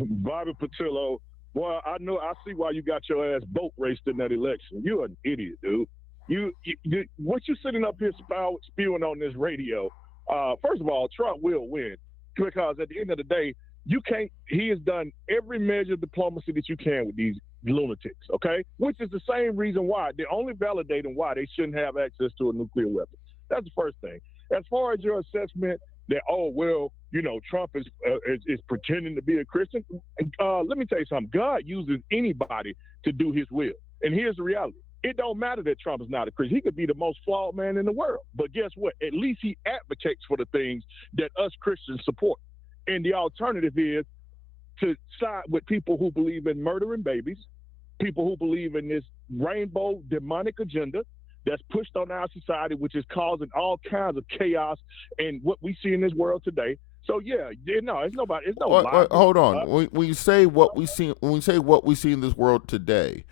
Bobby Patillo, boy, I see why you got your ass boat raced in that election. You're an idiot, dude. What you sitting up here spewing on this radio? First of all, Trump will win because at the end of the day, you can't. He has done every measure of diplomacy that you can with these lunatics. Okay, which is the same reason why they're only validating why they shouldn't have access to a nuclear weapon. That's the first thing. As far as your assessment that Trump is pretending to be a Christian. Let me tell you something. God uses anybody to do His will, and here's the reality. It don't matter that Trump is not a Christian. He could be the most flawed man in the world, but guess what? At least he advocates for the things that us Christians support. And the alternative is to side with people who believe in murdering babies, people who believe in this rainbow demonic agenda that's pushed on our society, which is causing all kinds of chaos and what we see in this world today. So it's no lie. Hold on. When you say what we see, in this world today,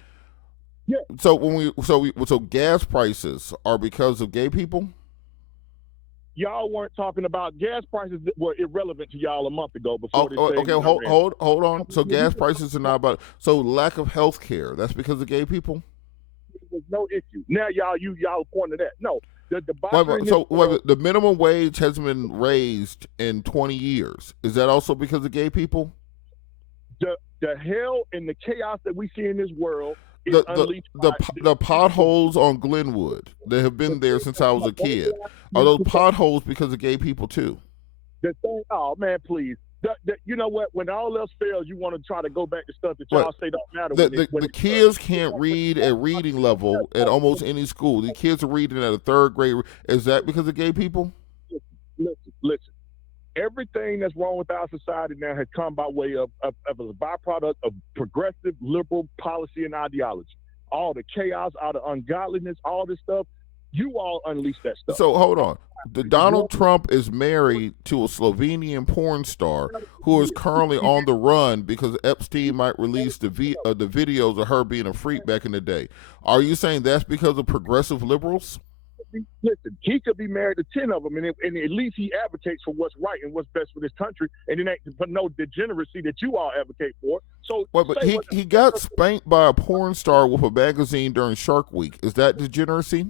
yeah. So gas prices are because of gay people. Y'all weren't talking about gas prices that were irrelevant to y'all a month ago. Before hold on. So gas prices are not about. So lack of health care. That's because of gay people. There's no issue. Now y'all point to that. No, the minimum wage has been raised in 20 years. Is that also because of gay people? The hell and the chaos that we see in this world. The potholes on Glenwood that have been there since I was a kid, are those potholes because of gay people too? Oh man, please. You know what? When all else fails, you want to try to go back to stuff that y'all say don't matter. The kids can't read at reading level at almost any school. The kids are reading at a third grade. Is that because of gay people? Listen. Everything that's wrong with our society now has come by way of a byproduct of progressive liberal policy and ideology. All the chaos, all the ungodliness, all this stuff, you all unleash that stuff. So hold on. Donald Trump is married to a Slovenian porn star who is currently on the run because Epstein might release the videos of her being a freak back in the day. Are you saying that's because of progressive liberals? Listen, he could be married to 10 of them, and at least he advocates for what's right and what's best for this country, and it ain't but no degeneracy that you all advocate for. So, but he got spanked by a porn star with a magazine during Shark Week. Is that degeneracy?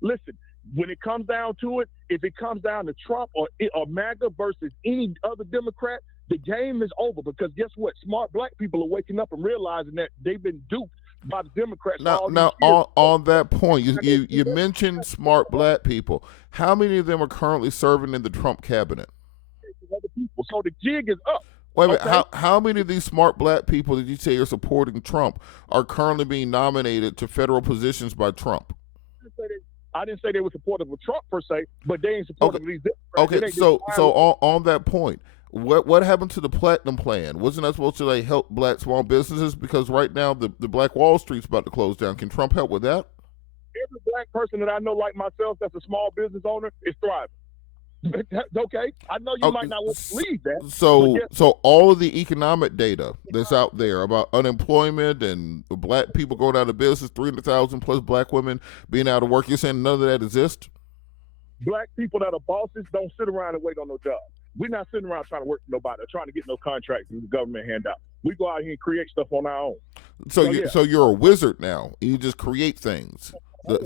Listen, when it comes down to it, if it comes down to Trump or MAGA versus any other Democrat, the game is over because guess what? Smart black people are waking up and realizing that they've been duped by the Democrats. Now on that point, you mentioned smart black people. How many of them are currently serving in the Trump cabinet? So the jig is up. Wait a minute. How many of these smart black people that you say are supporting Trump are currently being nominated to federal positions by Trump? I didn't say they were supportive of Trump per se, but they ain't supportive of these Democrats. Okay, so on that point, what happened to the Platinum Plan? Wasn't that supposed to help black small businesses? Because right now the Black Wall Street's about to close down. Can Trump help with that? Every black person that I know, like myself, that's a small business owner, is thriving. Okay, I know you might not want to believe that. So all of the economic data that's out there about unemployment and black people going out of business, 300,000 plus black women being out of work, you're saying none of that exists? Black people that are bosses don't sit around and wait on no job. We're not sitting around trying to work for nobody or trying to get no contracts from the government handout. We go out here and create stuff on our own. So you're a wizard now. You just create things.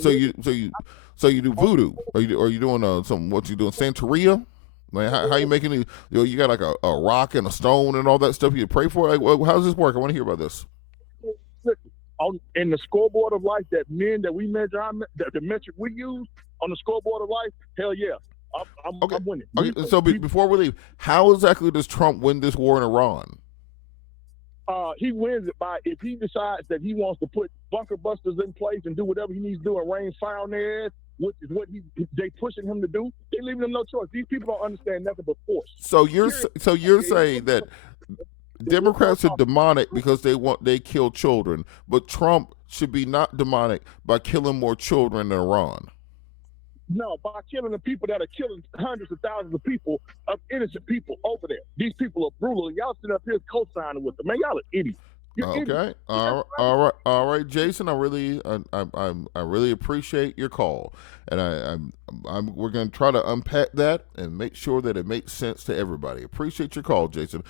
So you do voodoo? Are you doing what you doing Santeria? Like how you making it? You got like a rock and a stone and all that stuff you pray for. Like, how does this work? I want to hear about this. In the scoreboard of life, that we measure, the metric we use on the scoreboard of life, hell yeah, I'm winning. Okay, so before we leave, how exactly does Trump win this war in Iran? He wins it by if he decides that he wants to put bunker busters in place and do whatever he needs to do and rain fire on their ass, which is what they pushing him to do. They leaving him no choice. These people don't understand nothing but force. So you're saying that Democrats are demonic because they kill children, but Trump should be not demonic by killing more children in Iran. No, by killing the people that are killing hundreds of thousands of people, of innocent people over there. These people are brutal, and y'all sitting up here co-signing with them. Man, y'all are idiots. Okay. All right, Jason. I really appreciate your call, and we're going to try to unpack that and make sure that it makes sense to everybody. Appreciate your call, Jason.